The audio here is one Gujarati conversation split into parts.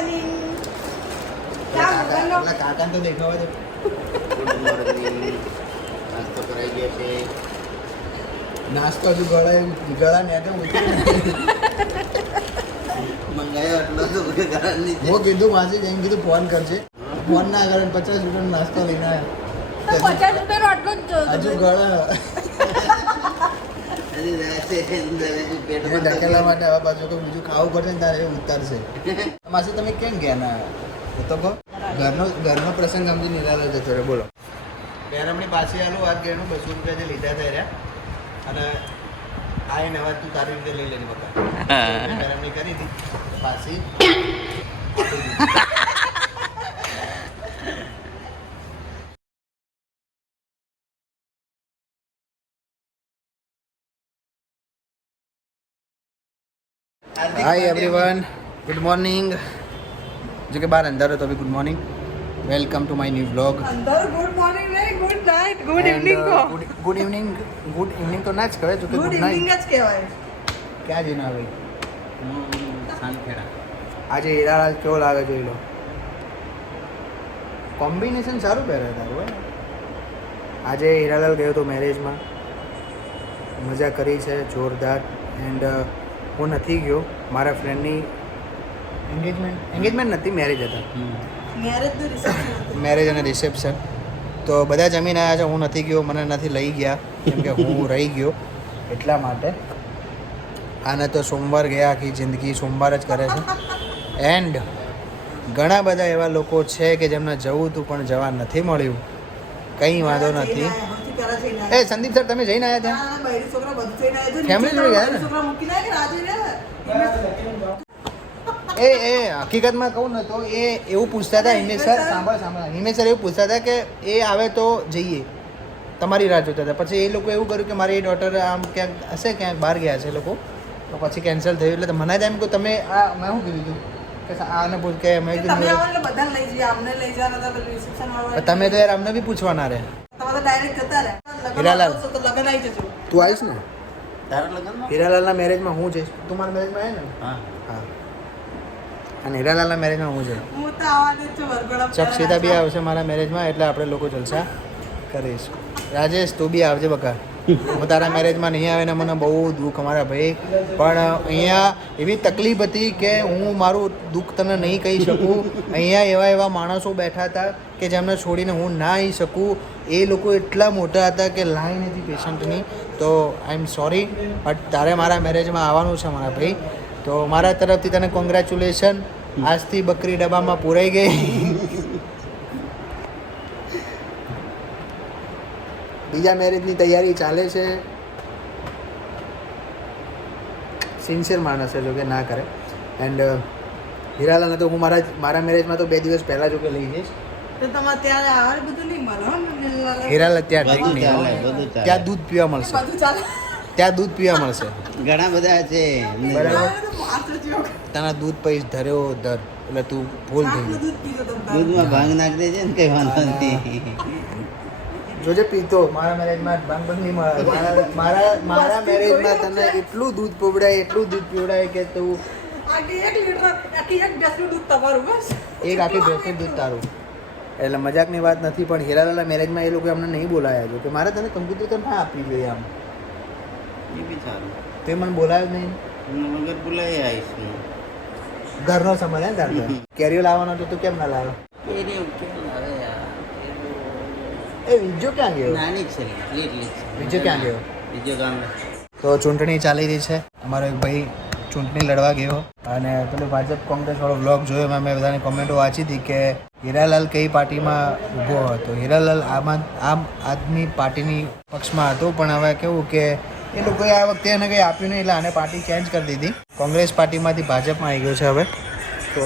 મોર્નિંગ. કાકા તો દેખાવા દે. નાસ્તો કરાઈ ગયો છે. નાસ્તો હજુ ગળા ને મંગાયો એટલો તો ગળા નહીં. હું કીધું માસી જઈને કીધું ફોન કરજે. ફોન ના કરે 50 રૂપિયાનો નાસ્તો લઈને આવ્યા. 50 રૂપિયાનો આટલો જ હજુ ગળા ઢકેલા માટે હવે પાછું કોઈ બીજું ખાવું પડશે ને તારે એ ઉતારશે. માસી તમે કેમ ગયા ના તો કહો. ઘરનો પ્રસંગ સમજી નિરાલો જતો રહે. બોલો. બેરમની પાછી આલું આ ઘેરનું 200 રૂપિયા જે લીધા હતા રહ્યા અને આ એને હવે તું તારી રીતે લઈ લેજે બકા. બેરમની કરી હતી પાછી हाय एवरीवन, गुड मॉर्निंग. जो कि बाहर अंदर हो तो अभी good morning. Welcome to my new vlog. અંદર ગુડ મોર્નિંગ નહીં, ગુડ નાઈટ, ગુડ ઇવનિંગ કો. गुड इवनिंग तो ना ज कहे जो कि ગુડ गुड ઇવનિંગ नाइट. જ કહેવાય. क्या जीना भाई આજે હીરાલાલ કેવો લાગે જોઈ લો. કોમ્બિનેશન સારું પહેરે તારું. આજે હીરાલાલ ગયો તો મેરેજમાં, મજા કરી છે જોરદાર. એન્ડ હું નથી ગયો, મારા ફ્રેન્ડની એન્ગેજમેન્ટ નથી, મેરેજ હતા. મેરેજનું રિસેપ્શન. મેરેજ અને રિસેપ્શન તો બધા જમીન આવ્યા છે. હું નથી ગયો, મને નથી લઈ ગયા કેમ કે હું રહી ગયો એટલા માટે. આને તો સોમવાર ગયા, આખી જિંદગી સોમવાર જ કરે છે. એન્ડ ઘણા બધા એવા લોકો છે કે જેમને જવું હતું પણ જવા નથી મળ્યું. કંઈ વાંધો નથી. એ સંદીપ સર તમે જઈને આવ્યા હતા? ફેમિલી જોડે ગયા ને? એ હકીકતમાં કહું ને તો એ એવું પૂછતા હતા હિમેશ સર, સાંભળ હિમેશ સર એવું પૂછતા હતા કે એ આવે તો જઈએ, તમારી રાહ જોતા હતા. પછી એ લોકો એવું કર્યું કે મારી ડોટર આમ ક્યાંક હશે, ક્યાંક બહાર ગયા છે લોકો, તો પછી કેન્સલ થયું. એટલે મને એમ કે તમે આ મેં શું કીધું હતું કે આને પૂછ કે મેં કીધું તમે તો યાર અમને બી પૂછવાના રહે. હીરાલાલ તું આવીશ ને હીરાલાલના મેરેજમાં હું જઈશ. તું મારા મેરેજમાં આવે ને? હા. અને હીરાલાલના મેરેજમાં હું જઈશ. ચક્ષિતા બી આવશે મારા મેરેજમાં, એટલે આપણે લોકો જલસા કરીશું. રાજેશ તું બી આવજે બકા. હું તારા મેરેજમાં નહીં આવે ને મને બહુ દુઃખ અમારા ભાઈ. પણ અહીંયા એવી તકલીફ હતી કે હું મારું દુઃખ તને નહીં કહી શકું. અહીંયા એવા માણસો બેઠા હતા કે જેમને છોડીને હું ના આવી શકું. એ લોકો એટલા મોટા હતા કે લાઈન હતી પેશન્ટની. તો આઈ એમ સોરી, બટ તારે મારા મેરેજમાં આવવાનું છે મારા ભાઈ. તો મારા તરફથી તને કોંગ્રેચ્યુલેશન. આજથી બકરી ડબ્બામાં પૂરાઈ ગઈ. બીજા મેરેજની તૈયારી ચાલે છે. સિન્સિયર માણસ છે, જો કે ના કરે. એન્ડ હીરાલાલને તો હું મારા મેરેજમાં તો 2 દિવસ પહેલાં જો કે લઈ જઈશ. તો તમારે ત્યાં આવવાનું બધું નહીં મળે. હીરાલાલ ત્યાં ડ્રિંક નહીં, ત્યાં દૂધ પીવા મળશે. બધું ચાલે. ત્યાં દૂધ પીવા મળશે. ઘણા બધા છે બરાબર. તને દૂધ પૈસ ધર્યો દર એટલે તું ભૂલ થઈ ગઈ. દૂધમાં ભાંગ નાખી દેજે ને કઈ વાંધો નથી. જોજે પીતો મારા મેરેજમાં ભાંગ નહીં મળે. મારા મેરેજમાં તને એટલું દૂધ પીવડાય કે તું આખી એક ભેંસનું દૂધ તમારું બસ. એક આખી ભેંસનું દૂધ તારું. એટલે મજાકની વાત નથી. પણ હીરાલાલના મેરેજમાં એ લોકો અમને નહીં બોલાયા છે કે મારે તને કમ્પ્યુટર તો ના આપવી જોઈએ. આમ એ બી સારું. તે મને બોલાવ્યો નહીં. વગર બોલાવી આવીશ હું. ઘરનો સમય હે તાર તો. કેરીઓ લાવવાનો તો તું કેમ ના લાવ્યો? એ વિજ્જો ક્યાં ગયો? નાની છે લીટ વિજ્જો ક્યાં ગયો? બીજો ગામ તો ચૂંટણી ચાલી રહી છે. અમારો એક ભાઈ ચૂંટણી લડવા ગયો અને પેલો ભાજપ કોંગ્રેસ વાળો બ્લોગ જોયો. મેં બધાની કોમેન્ટો વાંચી હતી કે હીરાલાલ કઈ પાર્ટીમાં ઊભો હતો. હીરાલાલ આમ આદમી પાર્ટીની પક્ષમાં હતો. પણ હવે કેવું કે એ લોકોએ આ વખતે એને કંઈ આપ્યું નહીં એટલે આને પાર્ટી ચેન્જ કરી દીધી. કોંગ્રેસ પાર્ટીમાંથી ભાજપમાં આવી ગયો છે હવે. તો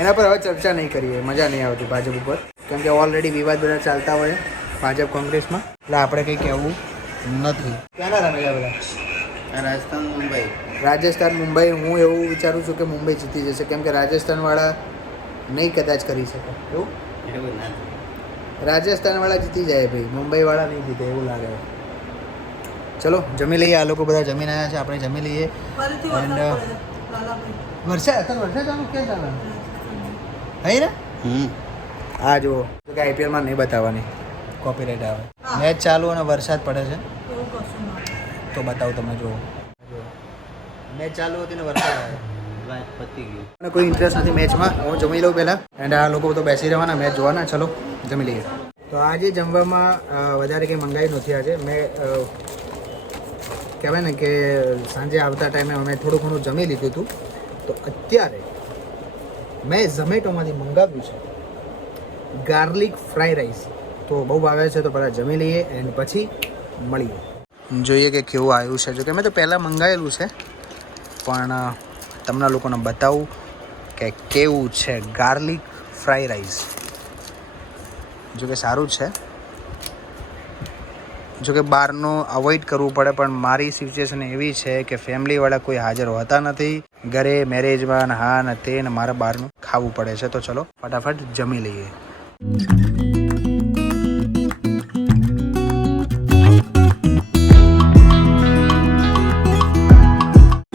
એના પર હવે ચર્ચા નહીં કરીએ, મજા નહીં આવતી ભાજપ ઉપર, કેમ કે ઓલરેડી વિવાદ બધા ચાલતા હોય ભાજપ કોંગ્રેસમાં. એટલે આપણે કંઈ કહેવું નથી. ક્યાંના રમેલા બધા? રાજસ્થાન મુંબઈ. હું એવું વિચારું છું કે મુંબઈ જીતી જશે, કેમ કે રાજસ્થાનવાળા નહીં કદાચ કરી શકે. એવું રાજસ્થાનવાળા જીતી જાય ભાઈ, મુંબઈવાળા નહીં જીતે એવું લાગે. ચલો જમી લઈએ. આ લોકો બધા જમીન આવ્યા છે, આપણે જમી લઈએ. એન્ડ વરસાદ ચાલુ ક્યાં ચાલે? હઈ ને હમ આ જુઓ તો કે આઈપીએલમાં નહીં બતાવવાની કોપીરાઇટ આવે મેચ ચાલુ અને વરસાદ પડે છે એવું કશું ના તો બતાવું તમને જુઓ મેચ ચાલુ હતી ને વરસાદ આવે વાત પતી ગયું મને કોઈ ઇન્ટરેસ્ટ નથી મેચમાં હું જમી લઉં પહેલાં એન્ડ આ લોકો તો બેસી રહેવાના મેચ જોવાના ચલો જમી લઈએ તો આજે જમવામાં વધારે કંઈ મંગાવ્યું નથી આજે મેં કહેવાય ને કે સાંજે આવતા ટાઈમે અમે થોડું ઘણું જમી લીધું હતું તો અત્યારે મેં ઝોમેટોમાંથી મંગાવ્યું છે ગાર્લિક ફ્રાઈ રાઈસ તો બહુ ભાવે છે તો પહેલાં જમી લઈએ એન્ડ પછી મળીએ જોઈએ કે કેવું આવ્યું છે જો કે મેં તો પહેલાં મંગાવેલું છે પણ તમને લોકોને બતાવું કે કેવું છે ગાર્લિક ફ્રાઈ રાઈસ જો કે સારું જ છે જો કે બહારનું અવોઇડ કરવું પડે પણ મારી સિચ્યુએશન એવી છે કે ફેમિલીવાળા કોઈ હાજર હોતા નથી ઘરે મેરેજમાં ને હા ને તે ને મારે બહારનું ખાવું પડે છે તો ચલો ફટાફટ જમી લઈએ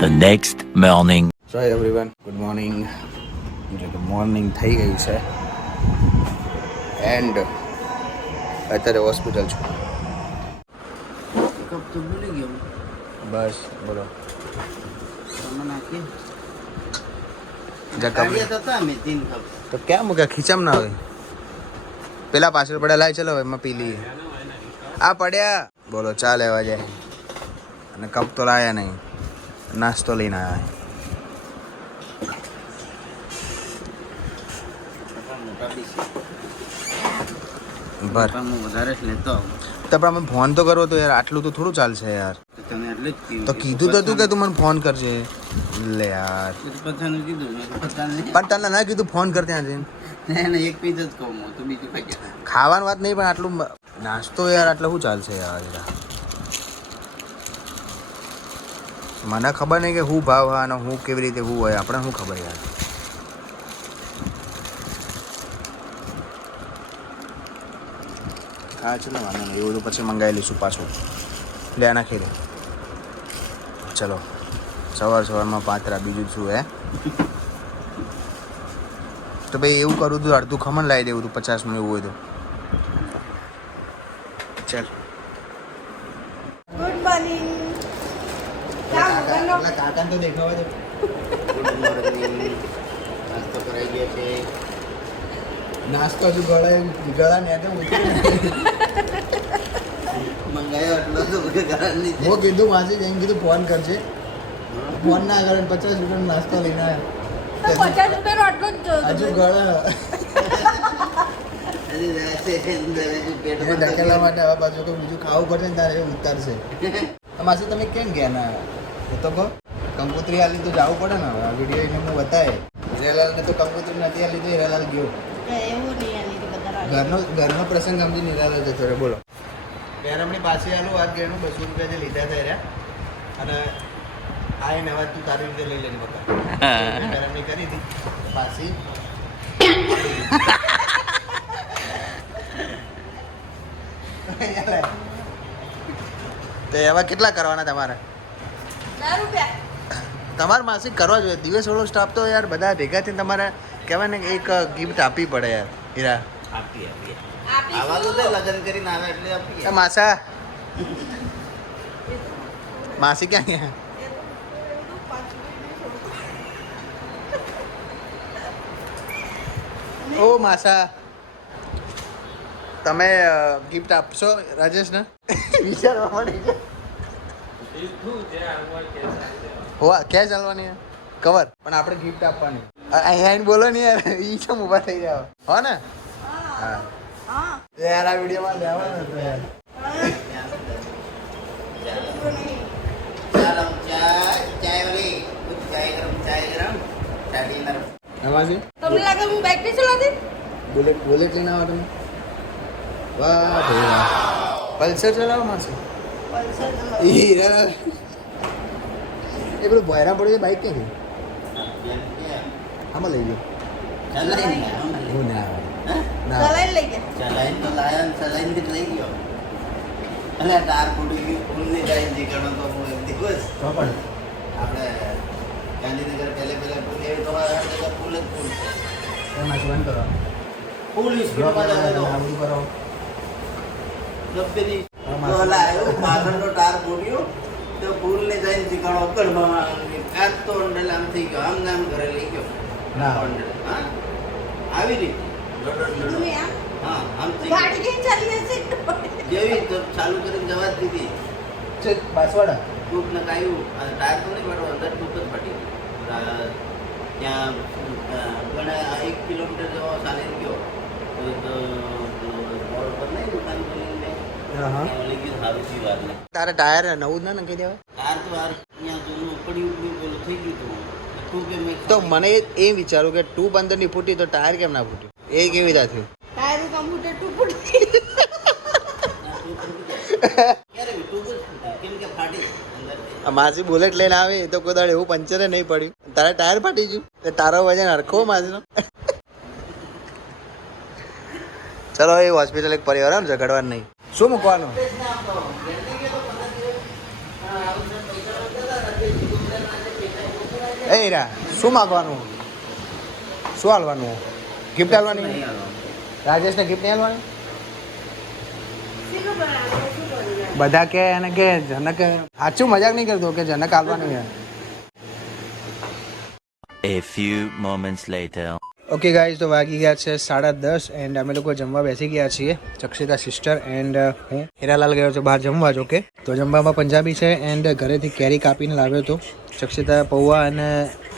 The next morning. So everyone good morning જો કે મોર્નિંગ થઈ ગયું છે એન્ડ અત્યારે હોસ્પિટલ છું કપ તો ભૂલી ગયો બસ બોલો તમે નાખી જા કપ કાઢ્યા હતા મેં 3 કપ તો ક્યાં મૂક્યા ખીચામ ના હોય પેલા પાછળ પડ્યા લાય ચલો એમાં પી લઈએ આ પડ્યા બોલો ચા લેવા જાય અને કપ તો લાયા નહીં નાસ્તો લઈને આવ્યા મોટા પીસ બર પણ હું વધારે જ લેતો આવું તો પણ અમે ફોન તો કરવો તો યાર આટલું તો થોડું ચાલશે યાર તો તમે એટલે જ પીવું તો કીધું તો તું કે તું મને ફોન કરજે લે યાર પચાનું કીધું મેં પચાસ નહીં પણ તને ના કીધું ફોન કર ત્યાં જઈને ના એક પીસ જ કહું હું તો બીજું કઈ જાય ખાવાની વાત નહીં પણ આટલું નાસ્તો યાર આટલું શું ચાલશે યાર મને ખબર નહીં કે હું ભાવ હા અને હું કેવી રીતે હું હોય આપણે શું ખબર યાર હા ચલો વાંધો નહીં એવું તો પછી મંગાવી લઈશું પાછું લે નાખી દે ચલો સવારમાં પાત્રા બીજું શું હે તો ભાઈ એવું કરું તું અડધું ખમણ લાવી દેવું તું 50 એવું હોય તો ચાલ ગુડ મોર્નિંગ કાકા તો દેખાવા દે ગુડ મોર્નિંગ નાસ્તો કરાઈ ગયો છે નાસ્તો હજુ ગળા ને મંગાયો એટલો તો ઘરની હું કીધું વાંચી જઈને કીધું ફોન કરજે ફોન ના કરે 50 રૂપિયાનો નાસ્તો લઈને આવ્યો 50 રૂપિયાનો આટલો જ હજુ ગળા અરે રાતે અંદર હજુ પેટ એને ઢકેલા માટે હવે પાછું કોઈ બીજું ખાવું પડશે ને તારે એ ઉતારશે તો માસી તમે કેમ ગયા ના એ તો કહો કંકોત્રી આલી તો જવું પડે ને હવે વિડીયો એને હું બતાવે હીરાલાલને તો કંકોત્રી નથી આલી તો હીરાલાલ ગયો એવું નહીં આલી બધા ઘરનો પ્રસંગ સમજીને હીરાલાલ જતો રહે બોલો બેરમણી પાસે આલું આ ઘેરનું 200 રૂપિયા જે લીધા હતા રહ્યા અને આ એને હવે તું તારી રીતે લઈ લેને બકા બેરમણી કરી હતી પાછી તો એવા કેટલા કરવાના તમારે 10 રૂપિયા તમારે માસિક કરવા જોઈએ દિવસવાળો સ્ટાફ તો યાર બધા ભેગા થઈને તમારે કહેવાય ને એક ગિફ્ટ આપવી પડે યાર હીરા આપીએ આવા તો લગ્ન કરીને આવે એટલે આપીએ માસા માસી ક્યાં ગયા ઓ માસા તમે ગિફ્ટ આપશો રાજેશને વિચારવા માંડી હોવા ક્યાં ચાલવાની કવર પણ આપણે ગિફ્ટ આપવાની અહીંયા બોલો ને યાર ઈ કેમ ઊભા થઈ જાવ હો ને હા યાર આ વિડીયોમાં લેવાનો હતો યાર નવાજી તમને લાગે હું બાઇક નહીં ચલાવતી બુલેટ લઈને આવો તમે વાહ ભાઈ વાહ પલ્સર ચલાવો માસી પલ્સર એ પેલું ભોયરા પડ્યું બાઈક ક્યાંથી આમાં લઈ ગયો હું ના ના ચલાઈ લઈ ગયા ચલાઈન તો લાયા ચલાઈન થી લઈ ગયો અને તાર ફૂટી ગયું ફૂલ ની જાય નીકળો તો હું એક દિવસ તો પણ આપણે ગાંધીનગર પહેલે ફૂલ એ તો ફૂલ જ ફૂલ છે એમાંથી બંધ કરો ફૂલ સ્પીડમાં જતો હતો. આ બધું કરો 90 તો ઓલા આવ્યો પાછળનો ટાયર ફૂટ્યો તો ફૂલને જઈને ચીકાણો કડમાં કાચ તો અંડલ આમ થઈ ગયો આમ નામ ઘરે લઈ ગયો ના. અંડલ. હા આવી રીતે તમે આમ હા આમ થઈ ગાડી કઈ ચાલી હશે જેવી તો ચાલુ કરીને જવા જ દીધી છે પાછવાડા ટૂંક ને કાયું ટાયર તો નહીં ફાટો અંદર ટૂંક જ ફાટી ત્યાં ઘણા 1 કિલોમીટર જેવો ચાલી ગયો તો રોડ પર નહીં દુકાન ખોલીને હા ત્યાં લઈ ગયું સારું સી વાત નહીં તારે ટાયર નવું જ ના નખી દેવાય ટાયર તો યાર અહીંયા જૂનું પડ્યું પેલું થઈ ગયું હતું ટૂંક એ મેં તો મને એ વિચારું કે 2.15 ની ફૂટી તો ટાયર કેમ ના ફૂટ્યું એ કેવી રીતે થયું ટાયર કમ્પ્યુટર ટૂપડી ક્યારે ટૂંક જ ફૂટ્યું કેમ કે ફાટી અંદર માસી બુલેટ લઈને આવે તો કોઈ દાડે એવું પંચરે નહીં પડ્યું તારે ટાયર ફાટી ગયું તો તારો વજન હરખો માસીનો ચલો એ હોસ્પિટલ એક પરિવાર આમ ઝઘડવાનું નહીં શું મૂકવાનું એ હીરા શું માગવાનું શું હાલવાનું ગિફ્ટ હાલવાની રાજેશને ગિફ્ટ નહીં હાલવાની બધા કે એને કે જનક સાચું મજાક નહીં કરતો કે જનક હાલવાની છે A few moments later. Okay guys તો વાગી ગયા છે 10:30 એન્ડ અમે લોકો જમવા બેસી ગયા છીએ ચક્ષિતા સિસ્ટર એન્ડ હું હીરાલાલ ગયો છું બહાર જમવા જો કે તો જમવામાં પંજાબી છે એન્ડ ઘરેથી કેરી કાપીને લાવ્યો હતો ચક્ષિતા પૌવા અને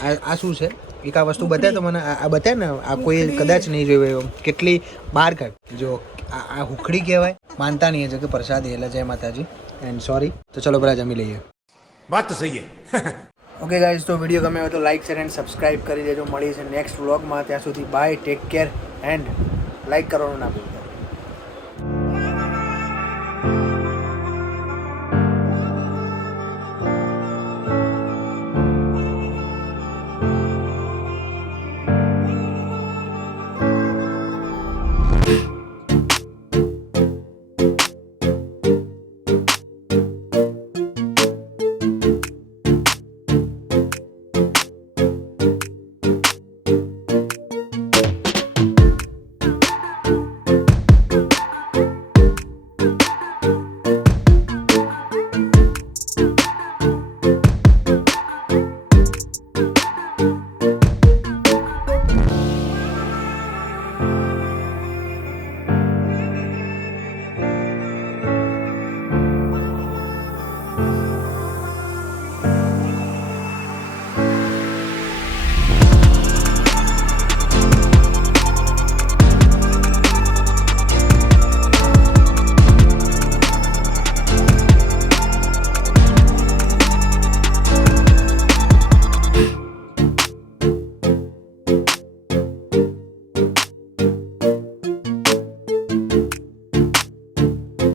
આ શું છે એક આ વસ્તુ બતાવે તો મને આ બતાવે ને આ કોઈ કદાચ નહીં જોયું કેટલી બહાર કાઢ જો આ હુખડી કહેવાય માનતા નહીં છે કે પ્રસાદી એટલે જય માતાજી એન્ડ સોરી તો ચલો પેલા જમી લઈએ बात तो सही है ઓકે ગાઈઝ તો વિડીયો ગમે હોય તો લાઈક શેર એન્ડ સબસ્ક્રાઈબ કરી દેજો મળી છે નેક્સ્ટ વ્લોગમાં ત્યાં સુધી bye take care and like કરવાનું ના ભૂલતા